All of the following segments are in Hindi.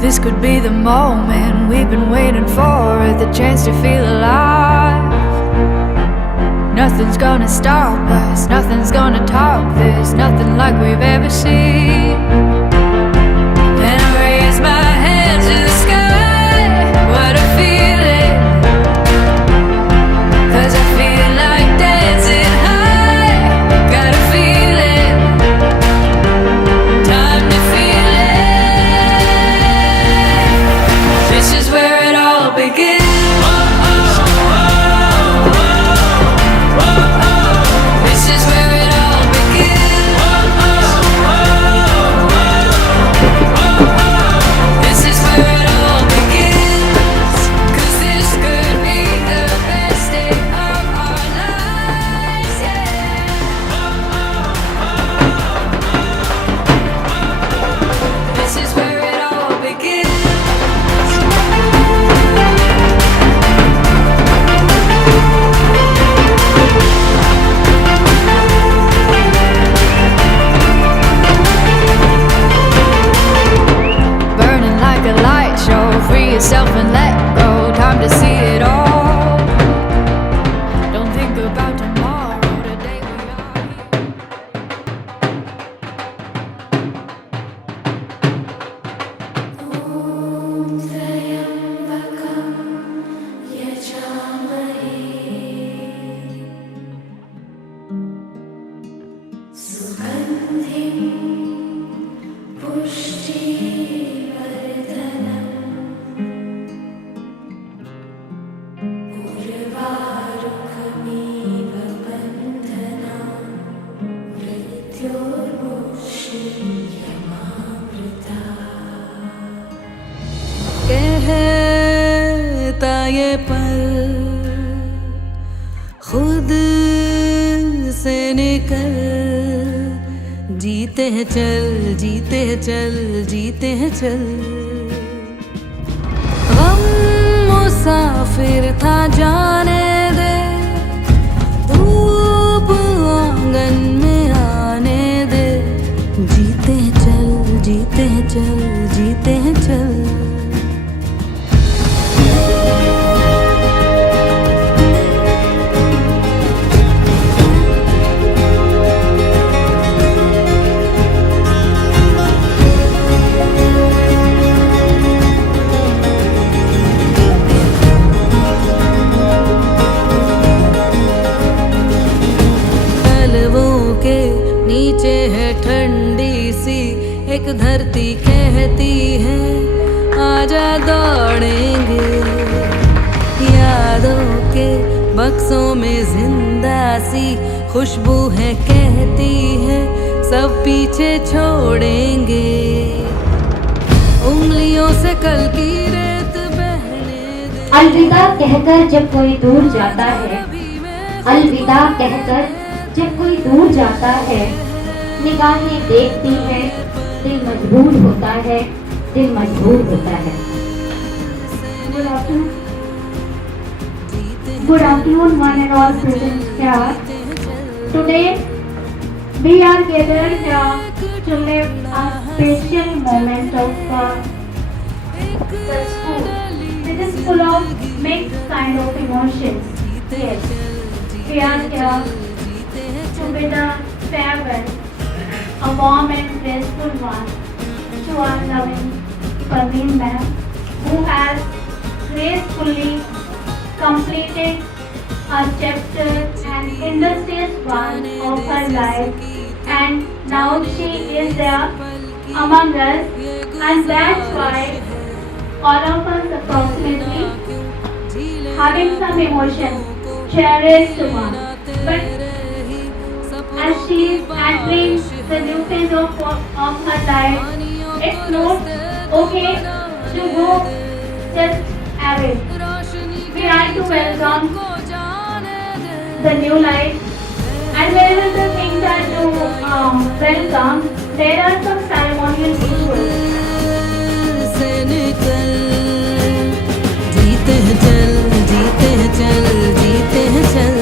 This could be the moment we've been waiting for, the chance to feel alive. Nothing's gonna stop us, nothing's gonna top this, nothing like we've ever seen. And I raise my hands to the sky, what a feeling, 'cause I feel like dancing high. Got a feeling, time to feel it. This is where it all begins. Yourself and let go, time to see it all. Don't think about tomorrow, today we are कहता ये पल खुद से निकल, जीते हैं चल, जीते हैं चल, जीते हैं चल। गम मुसाफिर था जाने दे, धूप आंगन में आने दे, जीते हैं चल, जीते हैं चल, जीते हैं चल। नीचे है ठंडी सी एक धरती, कहती है आजा दौड़ेंगे। यादों के बक्सों में जिंदा सी खुशबू है, कहती है सब पीछे छोड़ेंगे। उंगलियों से कल की रेत बहने दे। अलविदा कहकर जब कोई दूर जाता है, अलविदा कहकर जब कोई दूर जाता है, निगाहें देखती है, दिल मजबूर होता है, दिल मजबूर होता है। Good afternoon, one and all present here. Today we are gathered here to live a special moment of the school. It is full of mixed kind of emotions. Yes, we are here to bid a farewell, a warm and graceful one, to our loving Parveen ma'am, who has gracefully completed a chapter and illustrious one of her life, and now she is there among us, and that's why all of us approximately having some emotion cherished one. But as she is entering the new phase of her life, it's not okay to go just away. We are to welcome the new life, and wherever the things are to welcome, there are some ceremonial rituals. जीते हैं चल, जीते हैं चल, जीते हैं चल।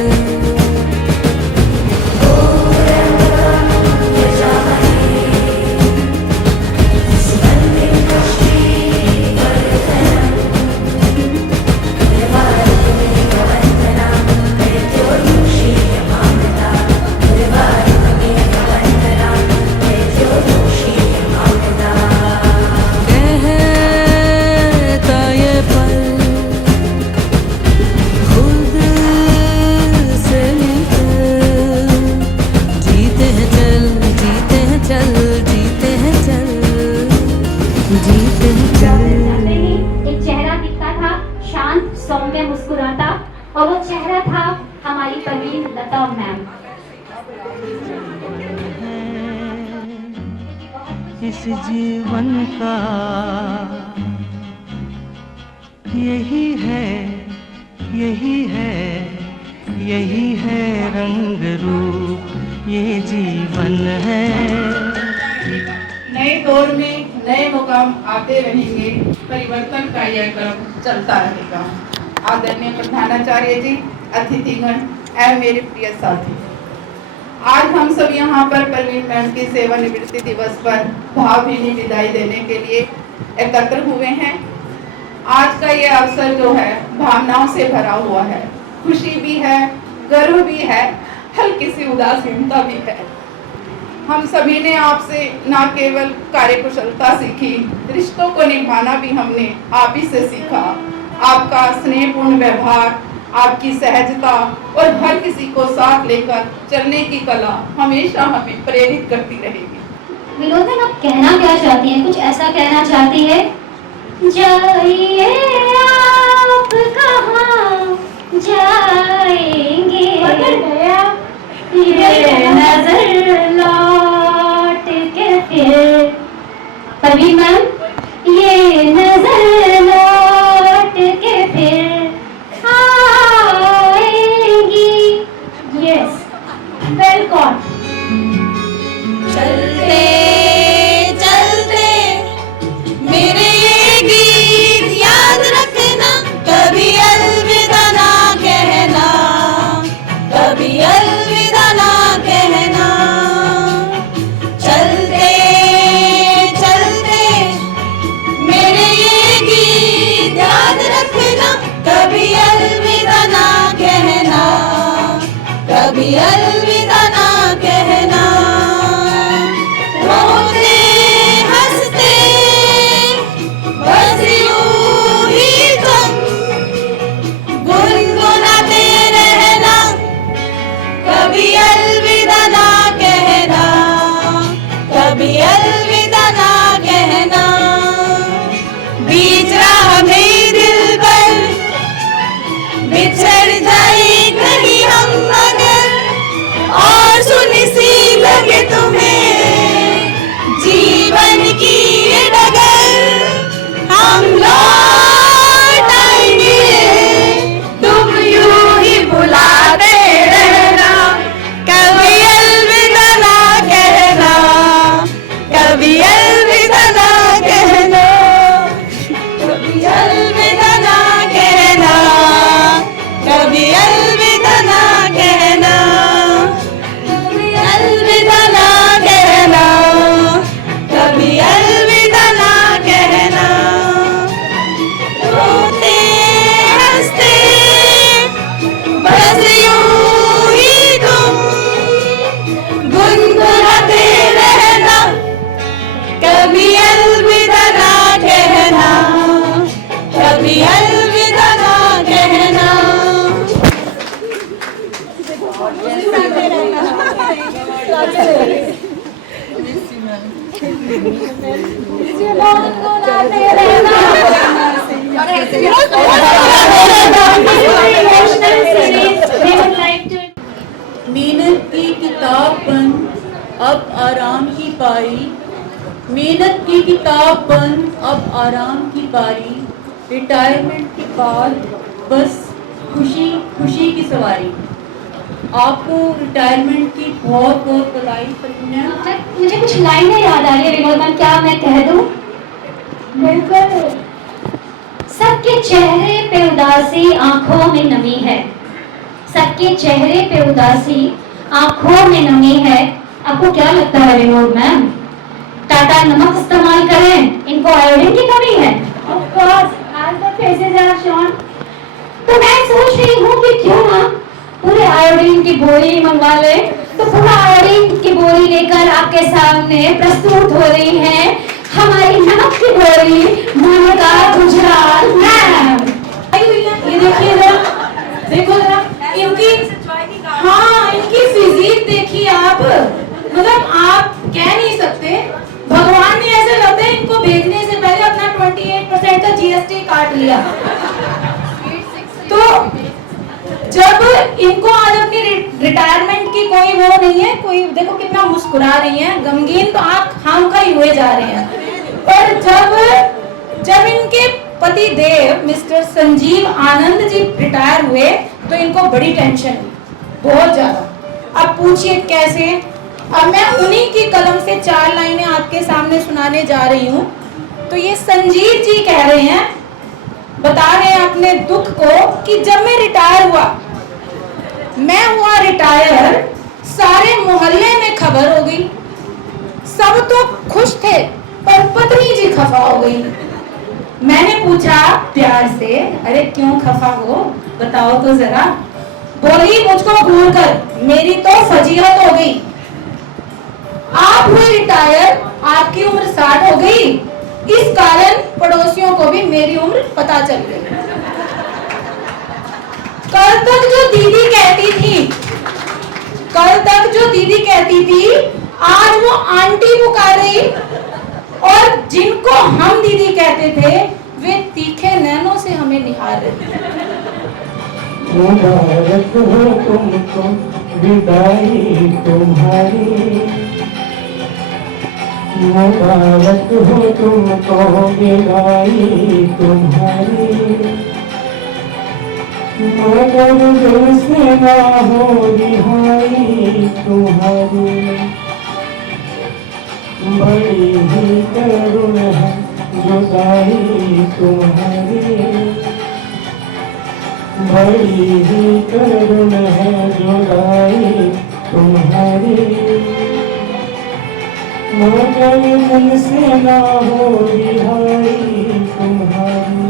इस जीवन का यही है, यही है, यही है रंग रूप, ये जीवन है। नए दौर में नए मुकाम आते रहेंगे, परिवर्तन का यह क्रम चलता रहेगा। आदरणीय प्रधानाचार्य जी, अतिथिगण एवं मेरे प्रिय साथी, आज हम सब यहाँ पर परवीन मैम की सेवानिवृत्ति दिवस पर भावभीनी विदाई देने के लिए एकत्र हुए हैं। आज का ये अवसर जो है भावनाओं से भरा हुआ है, खुशी भी है, गर्व भी है, हल्की सी उदासीनता भी है। हम सभी ने आपसे न केवल कार्यकुशलता सीखी, रिश्तों को निभाना भी हमने आप ही से सीखा। आपका स्नेहपूर्ण व्यवहार, आपकी सहजता और हर किसी को साथ लेकर चलने की कला हमेशा हमें प्रेरित करती रहेगी। विनोद मैम, आप कहना क्या चाहती हैं? कुछ ऐसा कहना चाहती है? जाइए आप कहाँ जाएंगे, ये नजर लौट के फिर। परवीन मैम, ये नजर लौट के फिर आएगी। Yes, well gone. चलते चलते मेरे ये गीत याद रखना, कभी अलविदा ना कहना, कभी अलविदा ना कहना। चलते चलते मेरे ये गीत याद रखना, कभी अलविदा ना कहना, कभी अलविदा ना कहना। रोते हंसते बस यूं ही तुम गुनगुनाते रहना, कभी अलविदा ना कहना, कभी अलविदा ना कहना। बीच राह में दिल पर बिछड़ जाए कहीं हम मगर, और सुनी सी लगे तुम्हें जीवन की ये डगर, हम लौट आएंगे, तुम यूं ही बुलाते रहना, कभी अलविदा ना कहना, कभी अलविदा ना कहना, कभी अलविदा ना कहना, कभी अलविदा ना कहना, कभी अलविदा ना कहना, कभी अलविदा ना कहना। रोते हंसते बस यूं ही तुम गुनगुनाते रहना, कभी अलविदा ना कहना, कभी अलविदा ना कहना। मेहनत की किताब बंद, अब आराम की पारी, मेहनत की किताब बंद, अब आराम की पारी। रिटायरमेंट के बाद बस खुशी खुशी की सवारी। आपको रिटायरमेंट की बहुत बहुत बधाई। मुझे कुछ लाइनें याद आ रही है विनोद मैम, क्या मैं कह दूं? बिल्कुल। सबके चेहरे पे उदासी, आंखों में नमी है। सबके चेहरे पे उदासी, आंखों में नमी है। आपको क्या लगता है विनोद मैम, टाटा नमक इस्तेमाल करें, इनको आयोडीन की कमी है? Of course, as the faces are shown. तो मैं सोच रही हूँ कि क्यों ना पूरे आयोडीन की बोरी मंगवा ले। तो पूरा आयोडीन की बोरी लेकर आपके सामने प्रस्तुत हो रही है हमारी नमक की बोरी, मोनिका गुजराल मैम। ये देखिए ना, देखो ना इनकी, हाँ इनकी फिजिक देखिए आप, मतलब आप कह नहीं सकते। भगवान ने ऐसे लगता है इनको भेजने से पहले अपना 28% का जीएसटी काट लिया। तो जब इनको आज अपनी रिटायरमेंट कोई वो नहीं है, कोई देखो कितना मुस्कुरा रही हैं, गमगीन तो आप खाम खा ही हुए जा रहे हैं। पर जब इनके पति देव मिस्टर संजीव आनंद जी रिटायर हुए तो इनको बड़ी टेंशन हुई, बहुत ज्यादा। अब पूछिए कैसे। अब मैं उन्हीं की कलम से 4 लाइनें आपके सामने सुनाने जा रही हूँ। तो ये संजीव जी कह रहे हैं, बता रहे हैं अपने दुख को कि जब मैं रिटायर हुआ, मैं हुआ रिटायर, सारे मोहल्ले में खबर हो गई, सब तो खुश थे पर पत्नी जी खफा हो गई। मैंने पूछा प्यार से, अरे क्यों खफा हो, बताओ तो जरा। बोली मुझको भूल कर मेरी तो फजीहत हो गई। आप हुए रिटायर, आपकी उम्र 60 हो गई, इस कारण पड़ोसियों को भी मेरी उम्र पता चल गई। कल तक जो दीदी कहती थी, आज वो आंटी पुकार रही, और जिनको हम दीदी कहते थे वे तीखे नैनों से हमें निहार रहे। मुबारक हो तुमको विदाई तुम्हारी, मुबारक हो तुमको विदाई तुम्हारी, मगर दिल से ना हो रिहाई तुम्हारी। बड़ी ही करुण है जुदाई तुम्हारी, बड़ी ही करुण है जुदाई तुम्हारी, मगर दिल से ना हो रिहाई तुम्हारी।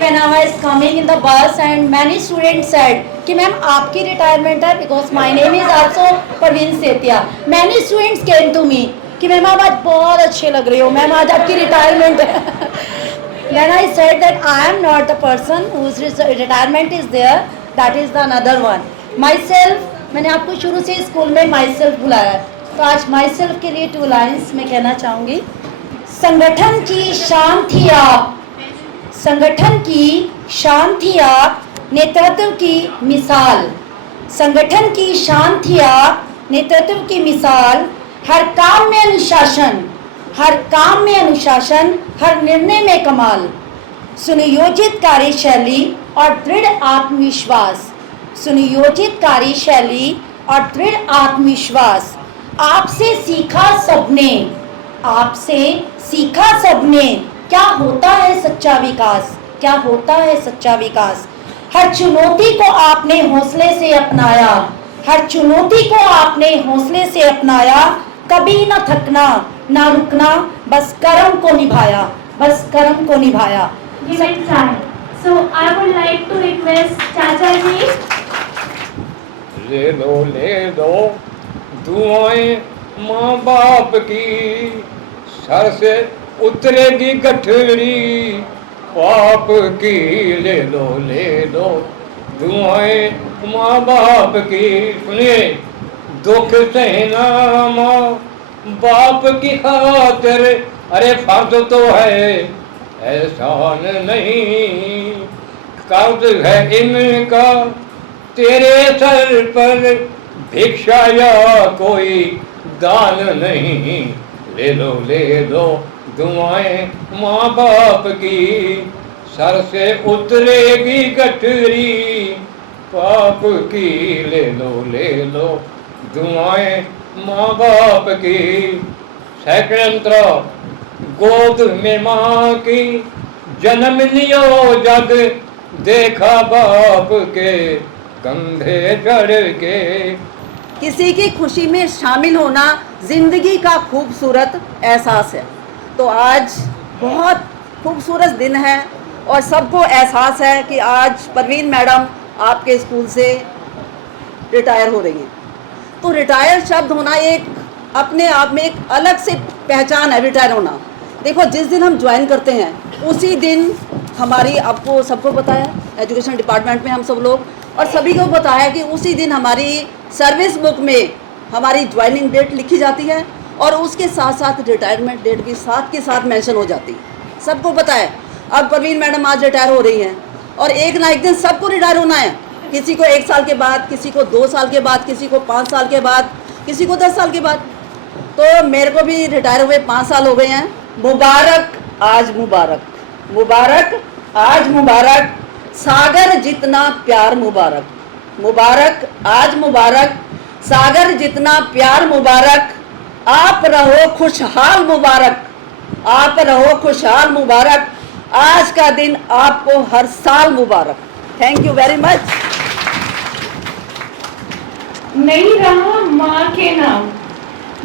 When I was coming in the bus and many students said कि मैम आपकी रिटायरमेंट है, because my name is also Parveen Setia. Many students came to me कि मैम आप आज बहुत अच्छे लग रही हो, मैम आज आपकी रिटायरमेंट है. Then I said that I am not the person whose retirement is there, that is the another one. Myself, मैंने आपको शुरू से स्कूल में myself बुलाया है, तो आज myself के लिए 2 lines मैं कहना चाहूँगी. संगठन की शान थी आप, संगठन की शान थी आप, नेतृत्व की मिसाल. संगठन की शान थी आप, नेतृत्व की मिसाल. हर काम में अनुशासन, हर काम में अनुशासन, हर निर्णय में कमाल. सुनियोजित कार्यशैली और दृढ़ आत्मविश्वास, सुनियोजित कार्यशैली और दृढ़ आत्मविश्वास. आपसे सीखा सबने, आपसे सीखा सबने, क्या होता है सच्चा विकास, क्या होता है सच्चा विकास. हर चुनौती को आपने हौसले से अपनाया, हर चुनौती को आपने हौसले से अपनाया. कभी ना थकना ना रुकना, बस कर्म को निभाया, बस कर्म को निभाया. Given time. So I would like to request चाचा जी. ले दो दुआएं माँ बाप की, सर से उतरेगी गठरी पाप की. ले दो दुआएं माँ बाप की. सुनिए, दुख सहना माँ बाप की खातिर, अरे फर्ज तो है एहसान नहीं, कर्ज है इनका तेरे सर पर, भिक्षा या कोई दान नहीं. ले लो दुआएं माँ बाप की, सर से उतरेगी गठरी पाप की. ले लो दुआएं माँ बाप की. सैकड़ंत्र गोद में माँ की, जन्म लियो जग देखा बाप के कंधे चढ़ के. किसी की खुशी में शामिल होना ज़िंदगी का खूबसूरत एहसास है. तो आज बहुत खूबसूरत दिन है और सबको एहसास है कि आज परवीन मैडम आपके स्कूल से रिटायर हो रही हैं. तो रिटायर शब्द होना एक अपने आप में एक अलग से पहचान है, रिटायर होना। देखो जिस दिन हम ज्वाइन करते हैं उसी दिन हमारी, आपको सबको पता है एजुकेशन डिपार्टमेंट में हम सब लोग, और सभी को पता है कि उसी दिन हमारी सर्विस बुक में हमारी ज्वाइनिंग डेट लिखी जाती है और उसके साथ साथ रिटायरमेंट डेट भी साथ के साथ मेंशन हो जाती है। सबको पता है। अब परवीन मैडम आज रिटायर हो रही हैं और एक ना एक दिन सबको रिटायर होना है। किसी को 1 साल के बाद, किसी को 2 साल के बाद, किसी को 5 साल के बाद, किसी को 10 साल के बाद। तो मेरे को भी रिटायर हुए 5 साल हो गए हैं। मुबारक आज मुबारक, मुबारक आज मुबारक, सागर जितना प्यार मुबारक, मुबारक आज मुबारक, सागर जितना प्यार मुबारक, आप रहो खुशहाल मुबारक, आप रहो खुशहाल मुबारक, आज का दिन आपको हर साल मुबारक। Thank you very much. नहीं रहा माँ के नाम,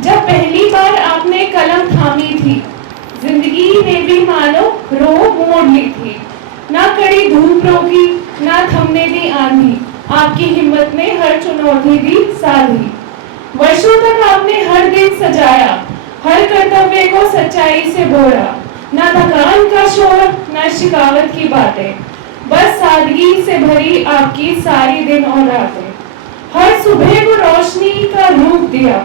जब पहली बार आपने कलम थामी थी, जिंदगी ने भी मानो रो मोड़ ली थी। ना कड़ी धूप रोकी, ना थमने दी आंधी, आपकी हिम्मत ने हर चुनौती दी साधी। वर्षों तक आपने हर दिन सजाया, हर कर्तव्य को सच्चाई से बोरा। ना थकान का शोर, ना शिकावत की बातें, बस सादगी से भरी आपकी सारी दिन और रातें। हर सुबह को रोशनी का रूप दिया,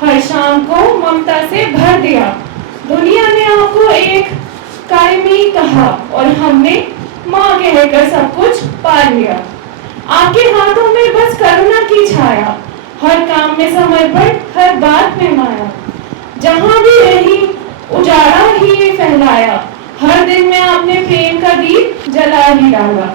हर शाम को ममता से भर दिया। दुनिया ने आपको एक कायमी कहा और हमने माँ कहकर सब कुछ पा लिया। आपके हाथों में बस करुणा की छाया, हर काम में समर्पण, हर बात में माया। जहाँ भी रही उजाड़ा ही फैलाया, हर दिन में आपने प्रेम का दीप जला ही डाला।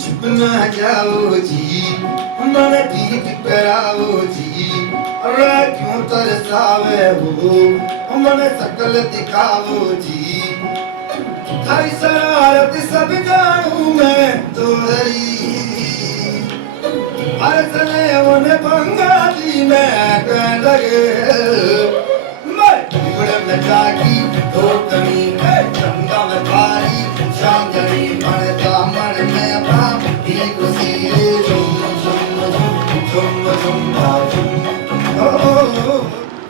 छुप ना जाओ जी, मन दीद कराओ जी, क्यों तरसावे हो, मन सकल दिखाओ जी। हरी शरारत सब जानू मैं तोहरी, हर सने उन्हें पंगा दी मैं कह लगे। मैं बिगड़े में जागी तो कमी है, चंगा में भारी चांदनी मन का मन में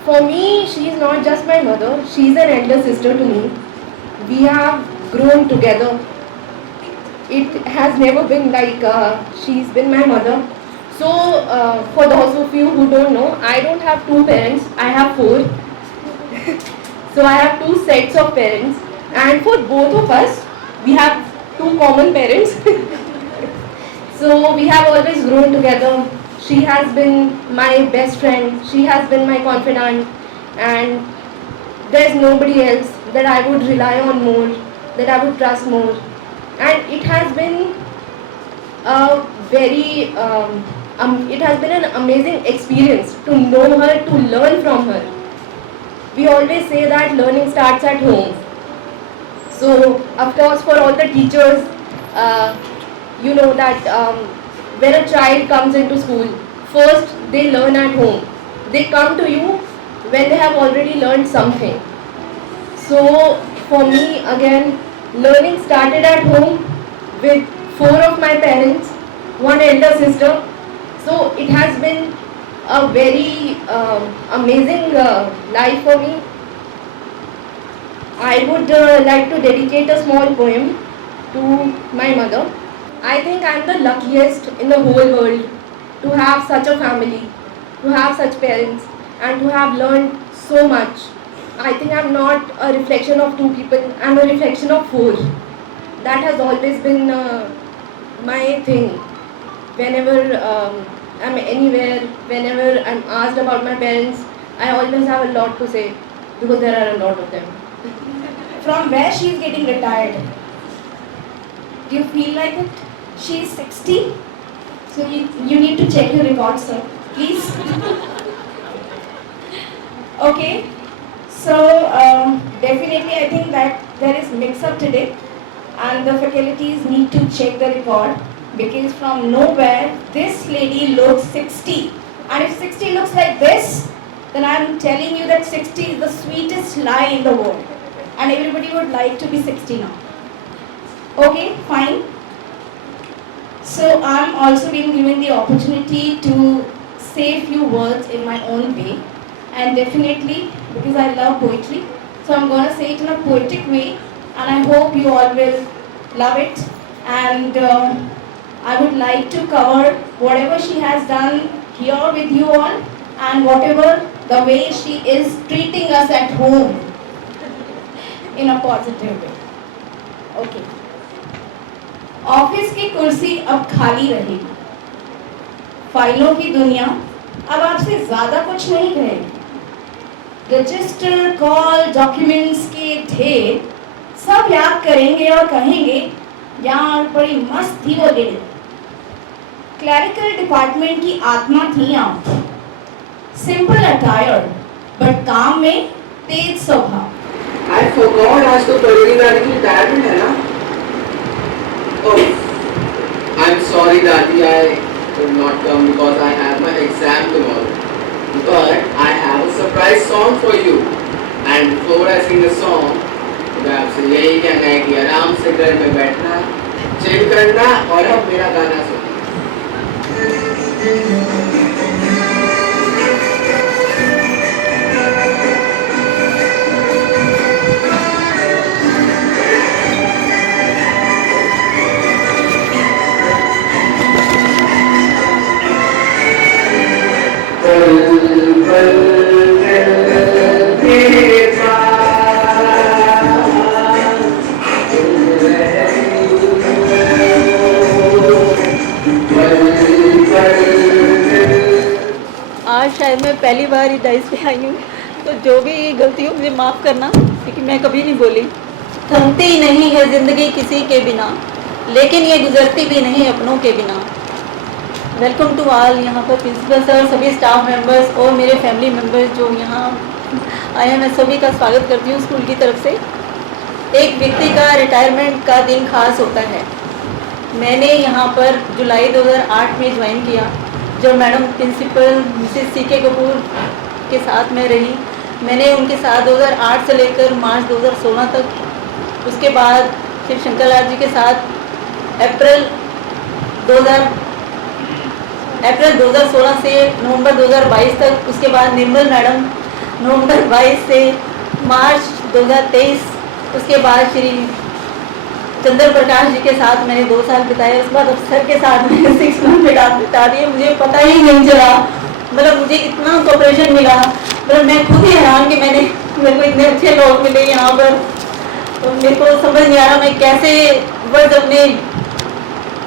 For me, she is not just my mother, she is an elder sister to me. We have grown together. It has never been like she's been my mother. So, for those of you who don't know, I don't have 2 parents, I have 4. So, I have 2 sets of parents, and for both of us, we have 2 common parents. So, we have always grown together. She has been my best friend, she has been my confidant, and there's nobody else that I would rely on more, that I would trust more. And it has been a very, it has been an amazing experience to know her, to learn from her. We always say that learning starts at home. So, of course, for all the teachers, you know that when a child comes into school, first they learn at home. they come to you when they have already learned something. So for me, again, learning started at home with 4 of my parents, 1 elder sister. So it has been a very amazing life for me. I would like to dedicate a small poem to my mother. I think I'm the luckiest in the whole world to have such a family, to have such parents, and to have learned so much. I think I'm not a reflection of 2 people, I'm a reflection of 4. That has always been my thing. Whenever I'm anywhere, whenever I'm asked about my parents, I always have a lot to say because there are a lot of them. From where she is getting retired? Do you feel like it? She is 60. So you need to check your records, sir. Please. Okay. So definitely I think that there is mix-up today and the faculties need to check the record because from nowhere this lady looks 60. And if 60 looks like this, then I'm telling you that 60 is the sweetest lie in the world. And everybody would like to be 60 now. Okay, fine. So I'm also being given the opportunity to say a few words in my own way. And definitely, because I love poetry, so I'm going to say it in a poetic way. And I hope you all will love it. And I would like to cover whatever she has done here with you all and whatever the way she is treating us at home in a positive way. Okay. Office की कुर्सी अब खाली रहेगी, फाइलों की दुनिया अब आपसे ज्यादा कुछ नहीं कहेगी, रजिस्टर कॉल डॉक्यूमेंट्स के ढेर सब याद करेंगे और कहेंगे यार बड़ी मस्त थी वो लेडी। क्लरिकल डिपार्टमेंट की आत्मा थी आप, सिंपल अटायर बट काम में तेज स्वभाव। I forgot आज तो परवीन दादी की रिटायरमेंट है ना? Oh, I'm sorry Dadi, I could not come because I have my exam tomorrow. But I have a surprise song for you. And before I sing the song, मैं आपसे यही कहना है कि आराम से घर में बैठना, चिल करना और अब मेरा गाना सुनना। आज शायद मैं पहली बार ही डाइस पे आई हूँ, तो जो भी गलती हो मुझे माफ़ करना, क्योंकि मैं कभी नहीं बोली। थमती नहीं है ज़िंदगी किसी के बिना, लेकिन ये गुजरती भी नहीं अपनों के बिना। वेलकम टू ऑल, यहाँ पर प्रिंसिपल सर, सभी स्टाफ मेंबर्स और मेरे फैमिली मेंबर्स जो यहाँ आए हैं, मैं सभी का स्वागत करती हूँ स्कूल की तरफ से। एक व्यक्ति का रिटायरमेंट का दिन खास होता है। मैंने यहाँ पर जुलाई 2008 में ज्वाइन किया, जब madam principal Mrs C K Kapoor के साथ मैं रही। मैंने उनके साथ 2008 से लेकर मार्च 2016 तक, उसके बाद फिर शंकर लाल जी के साथ अप्रैल 2016 से नवंबर 2022 तक, उसके बाद निर्मल मैडम नवंबर 22 से मार्च 2023, उसके बाद श्री चंद्र प्रकाश जी के साथ मैंने 2 साल बिताए। उसके बाद अफसर के साथ मैंने 6 मंथ बिता दिए। मुझे पता ही नहीं चला, मतलब मुझे इतना कोऑपरेशन मिला, मतलब मैं खुद ही हैरान कि मेरे को इतने अच्छे लोग मिले यहाँ पर। तो मेरे को समझ नहीं आ रहा मैं कैसे वर्ड अपने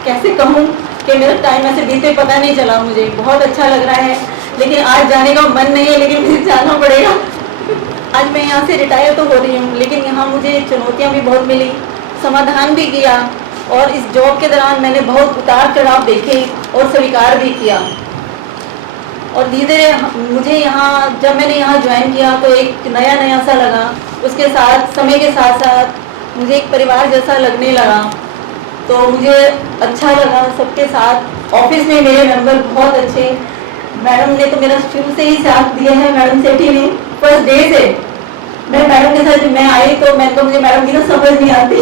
कैसे कहूँ कि मेरा टाइम ऐसे बीते पता नहीं चला। मुझे बहुत अच्छा लग रहा है, लेकिन आज जाने का मन नहीं है, लेकिन मुझे जाना पड़ेगा। आज मैं यहाँ से रिटायर तो हो रही हूँ, लेकिन यहाँ मुझे चुनौतियाँ भी बहुत मिली, समाधान भी किया, और इस जॉब के दौरान मैंने बहुत उतार चढ़ाव देखे और स्वीकार भी किया। और धीरे धीरे मुझे यहाँ, जब मैंने यहाँ ज्वाइन किया तो एक नया सा लगा, उसके साथ समय के साथ साथ मुझे एक परिवार जैसा लगने लगा। तो मुझे अच्छा लगा सबके साथ। ऑफिस में मेरे मेंबर बहुत अच्छे, मैडम ने तो मेरा शुरू से ही साथ दिया है, मैडम सेठी ने फर्स्ट डे से। मैं मैडम के साथ मैं आई तो मुझे मैडम की ना समझ नहीं आती।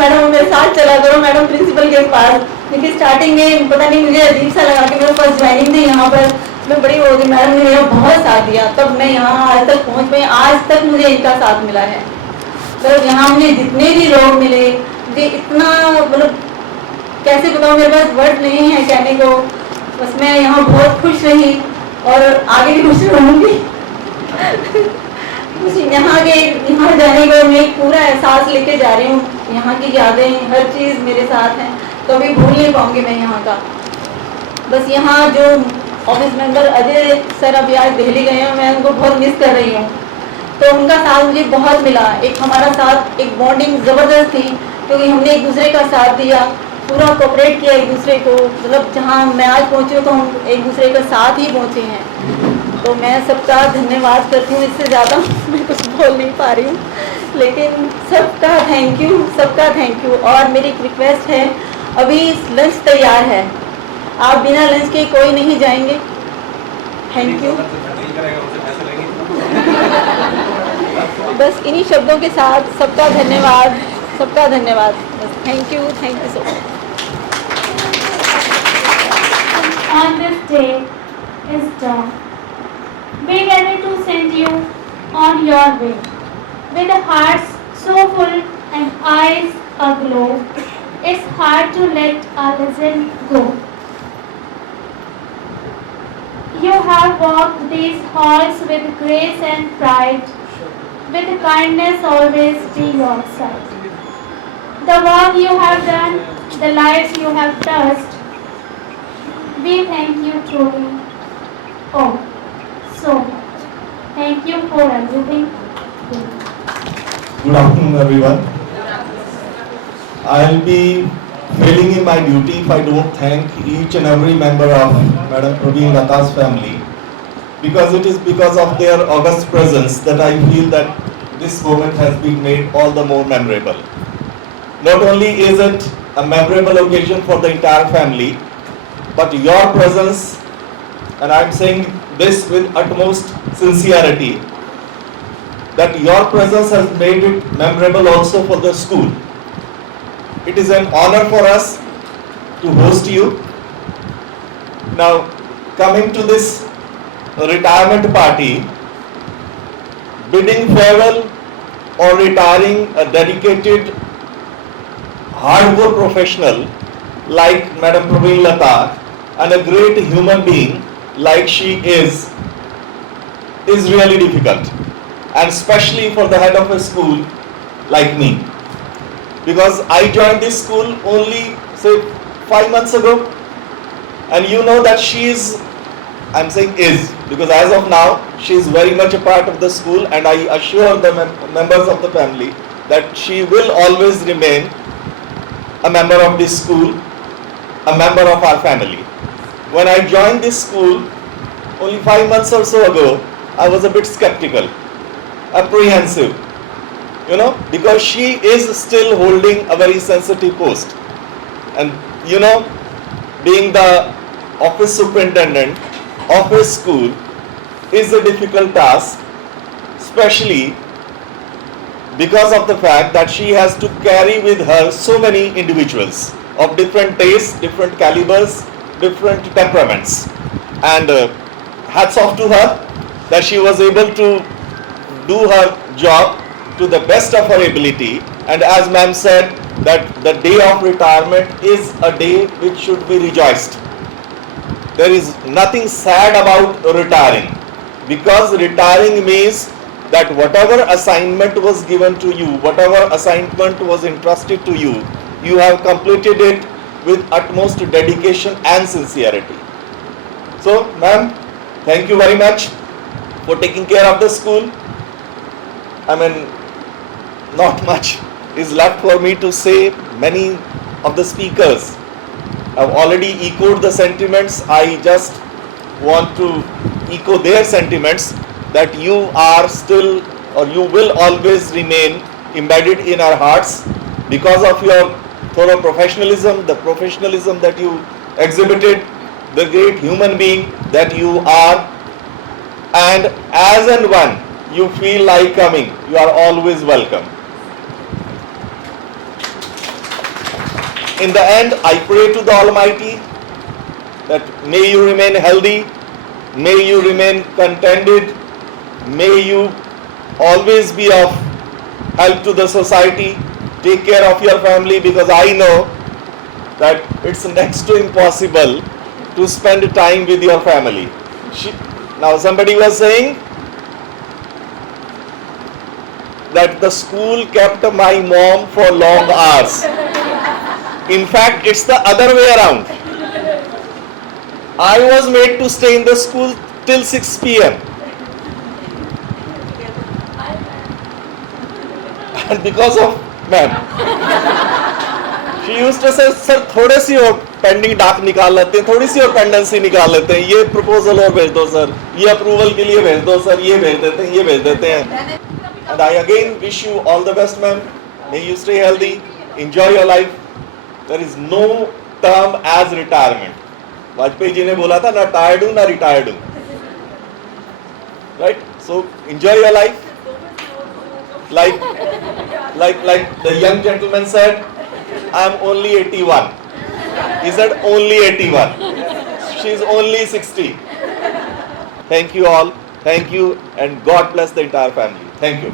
मैडम मेरे साथ चला करो मैडम प्रिंसिपल के पास, क्योंकि स्टार्टिंग में पता नहीं मुझे अजीब सा लगा कि मेरा फर्स्ट ज्वाइनिंग थी यहाँ पर, मैं बड़ी हो गई। मैडम ने मेरा बहुत साथ दिया, तब मैं यहाँ आज तक पहुँच पाई। आज तक मुझे इनका साथ मिला है। तो यहाँ मुझे जितने भी लोग मिले, मुझे इतना मतलब कैसे बताऊँ, मेरे पास वर्ड नहीं है कहने को। बस मैं यहाँ बहुत खुश रही और आगे भी खुश रहूँगी। यहाँ जाने को मैं पूरा एहसास लेके जा रही हूँ। यहाँ की यादें, हर चीज़ मेरे साथ हैं, कभी भूल नहीं पाऊँगी मैं यहाँ का। बस यहाँ जो ऑफिस मेंबर अजय सर अभी आज दिल्ली गए हैं, मैं उनको बहुत मिस कर रही हूँ। तो उनका साथ मुझे बहुत मिला। एक हमारा साथ एक बॉन्डिंग ज़बरदस्त थी, क्योंकि हमने एक दूसरे का साथ दिया, पूरा कोऑपरेट किया एक दूसरे को। मतलब जहाँ मैं आज पहुँची हूँ तो हम एक दूसरे के साथ ही पहुँचे हैं। तो मैं सबका धन्यवाद करती हूँ, इससे ज़्यादा मैं कुछ बोल नहीं पा रही हूँ, लेकिन सबका थैंक यू, सबका थैंक यू। और मेरी एक रिक्वेस्ट है, अभी लंच तैयार है, आप बिना लंच के कोई नहीं जाएंगे। Thank you. बस इन्हीं शब्दों के साथ सबका धन्यवाद, सबका धन्यवाद। बस thank you so much. On this day is done. We ready to send you on your way with hearts so full and eyes aglow. It's hard to let a lesson go. You have walked these halls with grace and pride, with kindness always be your side. The work you have done, the lives you have touched, we thank you truly. Oh, so much. Thank you for everything. Good afternoon, everyone. I'll be failing in my duty if I don't thank each and every member of Madam Praveen Lata's family, because it is because of their august presence that I feel that this moment has been made all the more memorable. Not only is it a memorable occasion for the entire family, but your presence, and I'm saying this with utmost sincerity, that your presence has made it memorable also for the school. It is an honor for us to host you. Now, coming to this retirement party, bidding farewell or retiring a dedicated, hardcore professional like Madam Praveen Lata and a great human being like she is really difficult, and especially for the head of a school like me, because I joined this school only say 5 months ago, and you know that she is, I'm saying is, because as of now she is very much a part of the school, and I assure the members of the family that she will always remain a member of this school, a member of our family. When I joined this school only 5 months or so ago, I was a bit skeptical, apprehensive, because she is still holding a very sensitive post. And being the office superintendent of a school is a difficult task, especially because of the fact that she has to carry with her so many individuals of different tastes, different calibers, different temperaments. And hats off to her that she was able to do her job to the best of her ability. And as ma'am said, that the day of retirement is a day which should be rejoiced. There is nothing sad about retiring, because retiring means that whatever assignment was given to you, whatever assignment was entrusted to you, you have completed it with utmost dedication and sincerity. So, ma'am, thank you very much for taking care of the school. I mean, not much is left for me to say. Many of the speakers have already echoed the sentiments. I just want to echo their sentiments, that you are still, or you will always remain embedded in our hearts because of your thorough professionalism, the professionalism that you exhibited, the great human being that you are, and as and when you feel like coming, you are always welcome. In the end, I pray to the Almighty that may you remain healthy, may you remain contented, may you always be of help to the society. Take care of your family, because I know that it's next to impossible to spend time with your family. Now somebody was saying that the school kept my mom for long hours. In fact, it's the other way around. I was made to stay in the school till 6 p.m. And because of ma'am, she used to say, sir थोड़े सी और पेंडिंग डाक निकाल लेते हैं, थोड़ी सी और पेंडेंसी निकाल लेते हैं, ये प्रपोजल और भेज दो सर, ये अप्रूवल के लिए भेज दो सर, ये भेज देते हैं, ये भेज देते हैं. And I again wish you all the best, ma'am. May you stay healthy, enjoy your life. There is no term as retirement. Vajpayee ji ने बोला था, ना टायर्ड हूँ ना रिटायर्ड हूँ. Right? So enjoy your life. Like the young gentleman said, I am only 81. He said only 81. She is only 60. Thank you all. Thank you, and God bless the entire family. Thank you.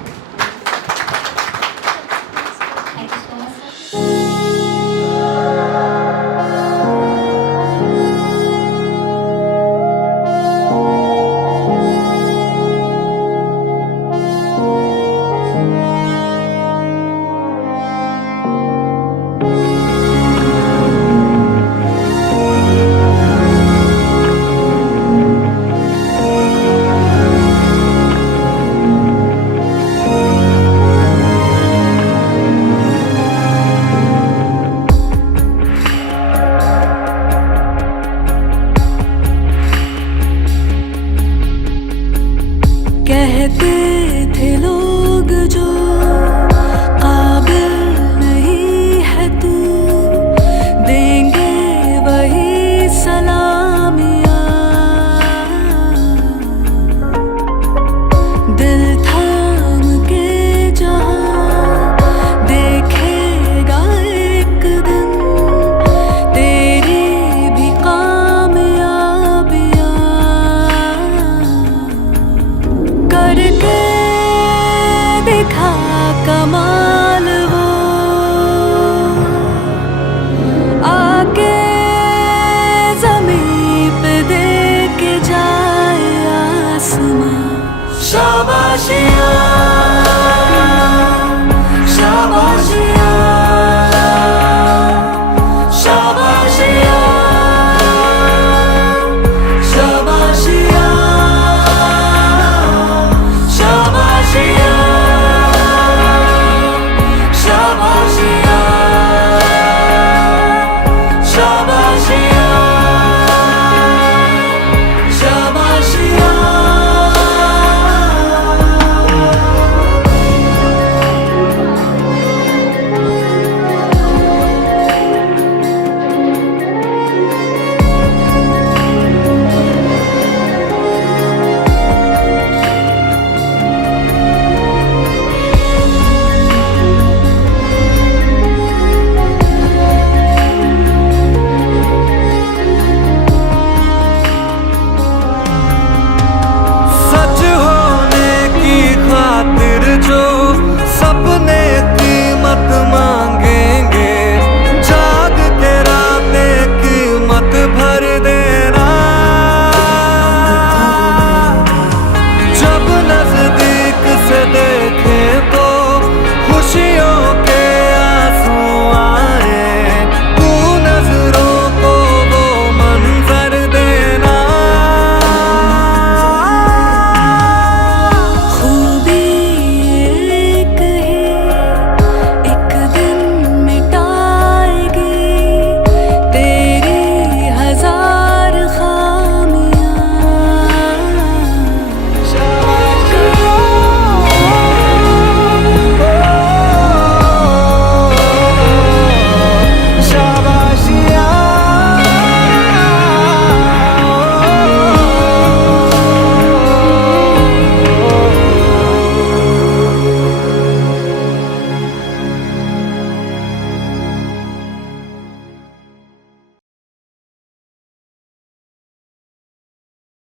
कहते थे लोग जो काबिल नहीं है तू, देंगे वही सलामियाँ. दिल थाम के जहाँ देखेगा एक दिन तेरी भी कामयाबियाँ. करके दिखा कमाल वो, आके ज़मीं पे दे के जाए आसमां. शाबाशियाँ.